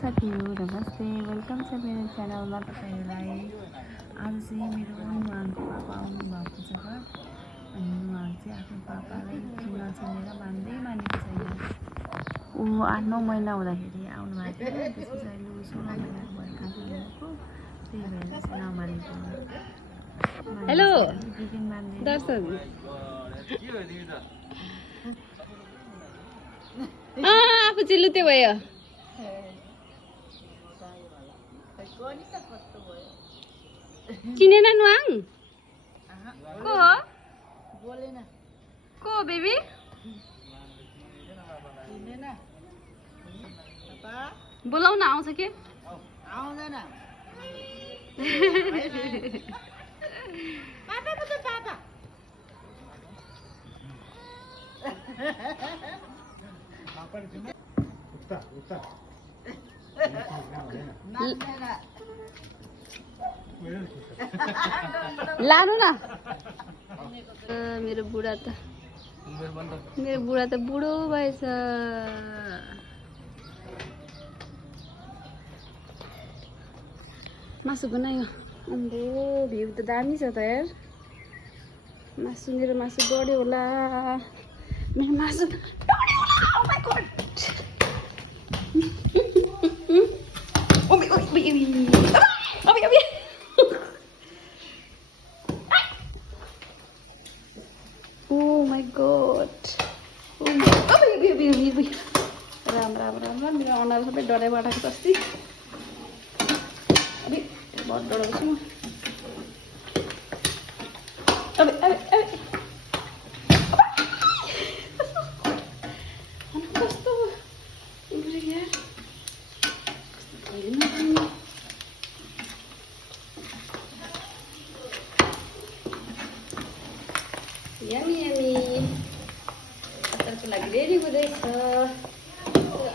साथीहरू नमस्ते वेलकम छ मेरो च्यानलमा तपाईहरुलाई। आज चाहिँ मेरो नुहानको पापा आउनु भएको छ घर अनि नुहान चाहिँ आफ्नो पापालाई नचिनेर मानेको छैन। ऊ 8-9 महिना हुँदाखेरि आउनु भएको थियो, त्यसपछि अहिले ऊ 16 महिनाको भएर काठमाडौँको, त्यही भएर चाहिँ नमानेको। हेलो दिदी मान्दैन दर्शन आफू चाहिँ लुते भयो। चिनेन नुहाङ को हो? को हो बेबी? बोलाउन आउँछ के? आउँदैन। पापा पो त पापा। लानु न। मेरो बुढा त बुढो भएछ। मासु बनायो। अम्बो भ्यू त दामी छ त यार। मेरो मासु बढ्यो होला। मेरो मासु बढ्यो होला। Oh my god. Oh my god. Ram मेरो अनुहार सबै डराइबाट अस्ति। अबे बहुत डराउँछु म। अबे कस्तो यार। यमी अचारको लागि रेडी हुँदैछ।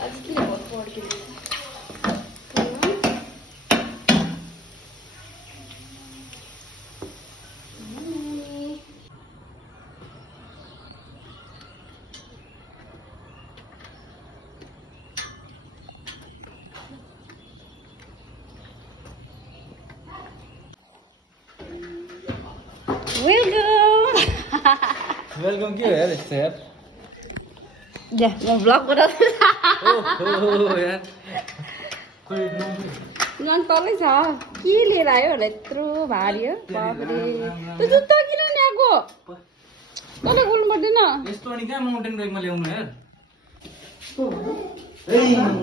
आज किन बहुत पड्किँदैन? वेलकम के हो यार यस्तो यार? जा म ब्लग बनाउँछु। ओहो यार नन तलै छ। के लिएर आयो होला यत्रो भारी हो? बाबरे त्यो जुत्ता किन ल्याएको? तँलाई बोल्नु पर्दैन। यस्तो अनि कहाँ माउन्टेन बाइकमा ल्याउनु यार?